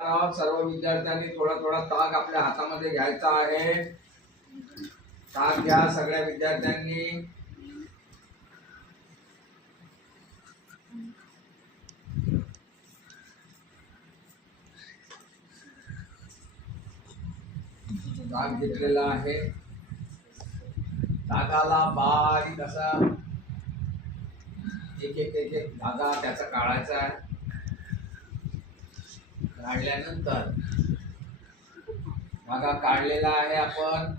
सर्व विद्यार्थ्यांनी थोडा थोडा ताग आपल्या हातामध्ये घ्यायचा आहे। ताग घ्या सगळ्या विद्यार्थ्यांनी। ताग घेतलेला आहे। तागाला बारीक असा एक एक एक एक धागा त्याचा काढायचा आहे। काढल्यानंतर धागा काढलेला आहे आपण।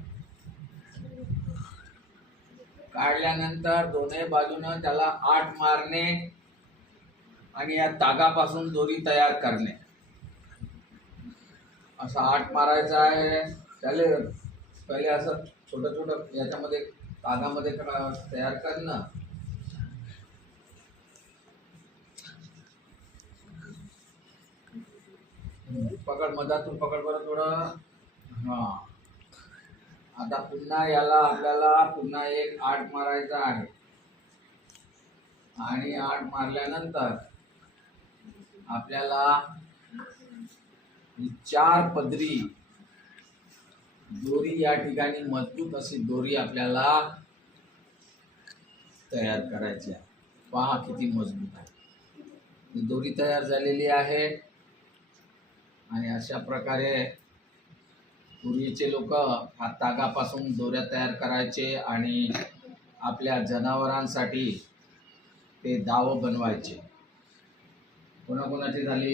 काढल्यानंतर दोन्ही बाजूने त्याला 8 मारणे आणि या तागापासून दोरी तयार करणे। असा 8 मारायचा आहे। त्याले पहिले असं छोटं छोटं याच्यामध्ये तागामध्ये तयार करणं। पकड, मधातून पकड बरं थोडं। हा, आता पुन्हा याला आपल्याला पुन्हा एक 8 मारायचा आहे आणि 8 मारल्यानंतर आपल्याला 4 पदरी दोरी या ठिकाणी मजबूत अशी दोरी आपल्याला तयार करायची आहे। पहा किती मजबूत आहे। दोरी तयार झालेली आहे आणि अशा प्रकारे पूर्वीचे लोक हा तागापासून दोऱ्या तयार करायचे आणि आपल्या जनावरांसाठी ते दाव बनवायचे। कोणाकोणाची झाली